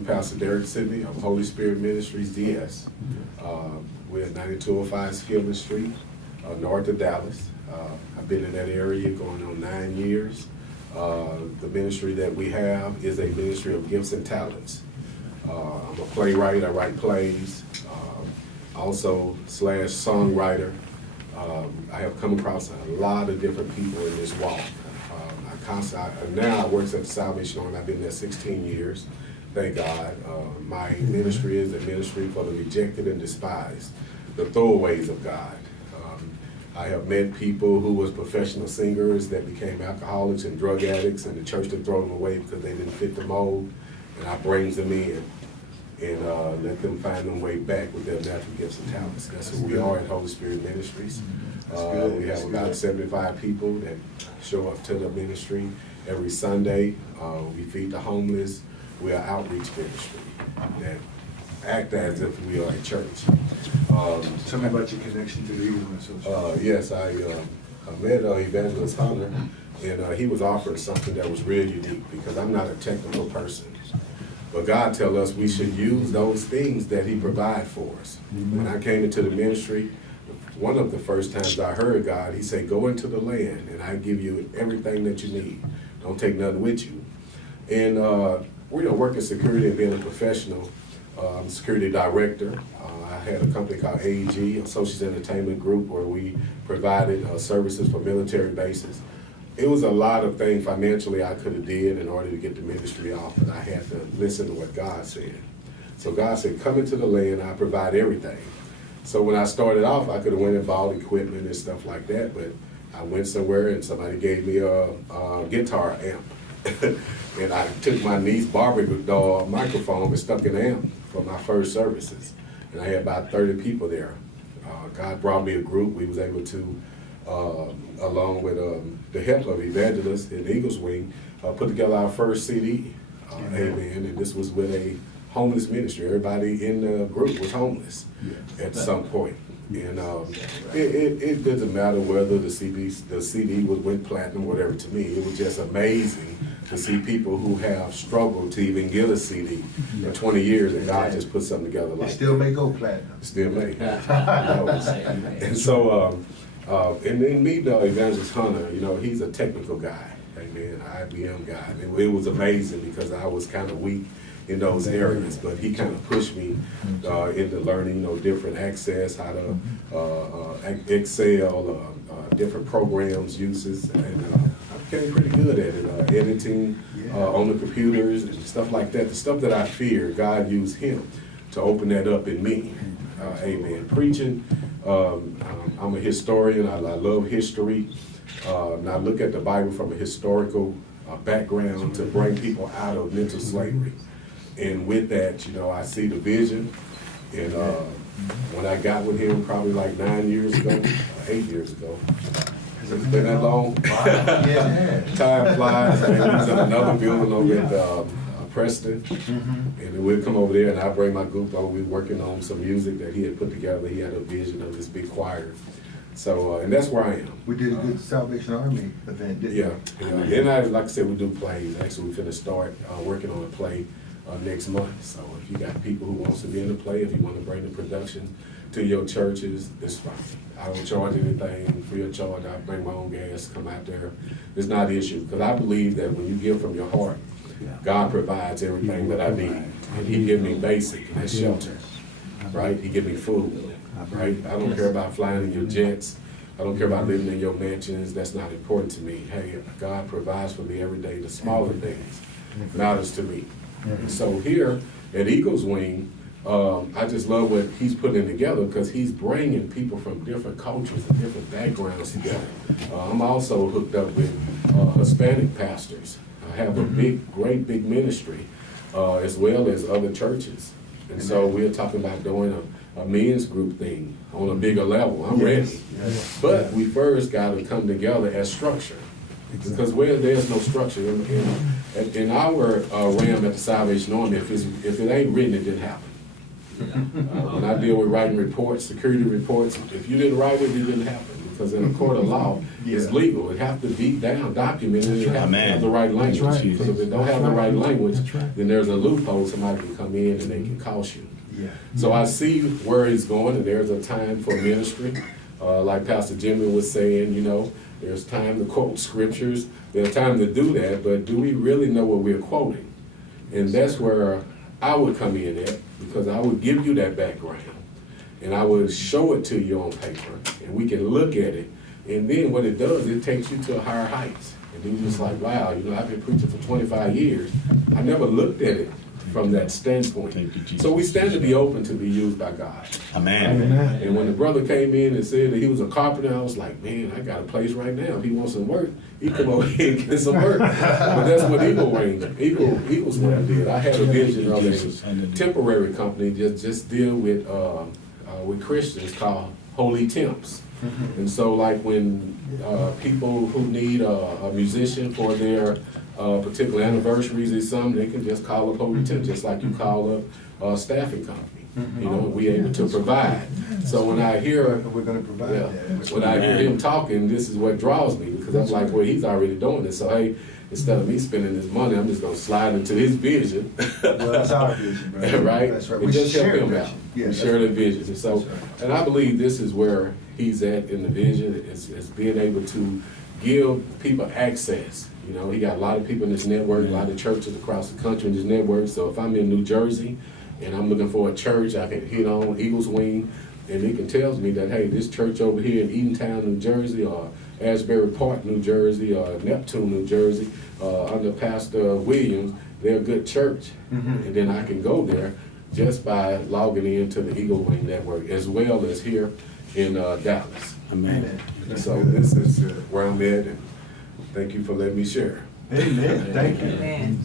I'm Pastor Derek Sidney of Holy Spirit Ministries D. We're at 9205 Skillman Street, north of Dallas. I've been in that area going on 9 years. The ministry that we have is a ministry of gifts and talents. I'm a playwright, I write plays, also / songwriter. I have come across a lot of different people in this walk. Now I work at the Salvation Army. I've been there 16 years, thank God. My ministry is a ministry for the rejected and despised, the throwaways of God. I have met people who was professional singers that became alcoholics and drug addicts, and the church had thrown them away because they didn't fit the mold, and I brings them in and let them find their way back with their natural gifts and talents. That's who we are at Holy Spirit Ministries. We have about 75 people that show up to the ministry every Sunday. We feed the homeless. We are outreach ministry that act as if we are a church. Tell me about your connection to the Eagleswing Association. Yes, I met Evangelist Hunter, and he was offering something that was real unique because I'm not a technical person. But God tells us we should use those things that he provides for us. When I came into the ministry, one of the first times I heard God, he said, go into the land and I give you everything that you need. Don't take nothing with you. And we're working security and being a professional security director. I had a company called AEG, Associates Entertainment Group, where we provided services for military bases. It was a lot of things financially I could have did in order to get the ministry off, but I had to listen to what God said. So God said, come into the land, I provide everything. So when I started off, I could have went and bought equipment and stuff like that, but I went somewhere and somebody gave me a guitar amp. And I took my niece's Barbie doll microphone and stuck an amp for my first services. And I had about 30 people there. God brought me a group. We was able to, along with the help of evangelists in Eagleswing, put together our first CD. Amen. And this was with a homeless ministry. Everybody in the group was homeless at some point. And it doesn't matter whether the CD went platinum, whatever. To me, it was just amazing to see people who have struggled to even get a CD for 20 years, and God just put something together like that. Still may go platinum. Still may. And so, and then meeting Evangelist Hunter, he's a technical guy, amen, IBM guy. And it was amazing because I was kind of weak in those areas, but he kind of pushed me into learning, different access, how to Excel, different programs, uses, and I became pretty good at it, editing on the computers and stuff like that. The stuff that I feared, God used him to open that up in me. Amen. Preaching, I'm a historian. I love history. And I look at the Bible from a historical background to bring people out of mental slavery. And with that, I see the vision. And when I got with him probably like 9 years ago, 8 years ago, it's been that long. Wow. Yeah. Time flies. And he's in another building over at Preston. And then we'll come over there and I'll bring my group over. We're working on some music that he had put together. He had a vision of this big choir. So, and that's where I am. We did a good Salvation Army event, didn't we? And like I said, we do plays. Actually, we're finna start working on a play next month. So if you got people who wants to be in the play, if you want to bring the production to your churches, it's fine. I don't charge anything, free of charge. I bring my own gas, come out there. It's not an issue, because I believe that when you give from your heart, God provides everything that I need. And he give me basic, and that's shelter, right? He give me food, right? I don't care about flying in your jets. I don't care about living in your mansions. That's not important to me. Hey, God provides for me every day. The smaller things matters to me. So here at Eagleswing, I just love what he's putting together because he's bringing people from different cultures and different backgrounds together. I'm also hooked up with Hispanic pastors. I have a great big ministry, as well as other churches. And so we're talking about doing a men's group thing on a bigger level. I'm ready. But we first got to come together as structure. Because where there's no structure, in our realm at the Salvation Army, if it ain't written, it didn't happen. When I deal with writing reports, security reports, if you didn't write it, it didn't happen. because in a court of law, it's Yeah. legal. It have to be documented, it have to Amen. have the right language. That's right. Because if it don't have the That's right right. language, That's right. then there's a loophole, somebody can come in and they can cost you. Yeah. So I see where he's going, and there's a time for ministry. Like Pastor Jimmy was saying, you know, there's time to quote scriptures. There's time to do that, but do we really know what we're quoting? And that's where I would come in at, because I would give you that background, and I would show it to you on paper, and we can look at it. And then what it does, it takes you to higher heights. And then you're just like, wow, you know, I've been preaching for 25 years. I never looked at it from that standpoint. Thank you, Jesus. So we stand to be open to be used by God. Amen. Amen. And when the brother came in and said that he was a carpenter, I was like, man, I got a place right now. If he wants some work, he come over here and get some work. But that's what Eagleswing did. I had a vision of a temporary company just deal with Christians called Holy Temps. And so like when people who need a musician for their particular anniversaries or something, they can just call up Holy Temps, just like you call up a staffing company. You know, we able to provide. So when I hear, We're gonna provide yeah, that. when I hear him talking, this is what draws me, because I'm like, well, he's already doing it. So hey, instead of me spending this money, I'm just gonna slide into his vision. Well, that's our vision, right? Right? That's right. And We just help share him the out. vision. Yeah, We that's share the right. vision. And so, That's right. and I believe this is where he's at in the vision, is being able to give people access. You know, he got a lot of people in this network, a lot of churches across the country in this network. So if I'm in New Jersey and I'm looking for a church, I can hit on Eagleswing, and it can tell me that, hey, this church over here in Eatontown, New Jersey, or Asbury Park, New Jersey, or Neptune, New Jersey, under Pastor Williams, they're a good church. And then I can go there just by logging into the Eagleswing network, as well as here in Dallas. Amen. And so this is where I'm at, and thank you for letting me share. Amen. Thank you. Amen.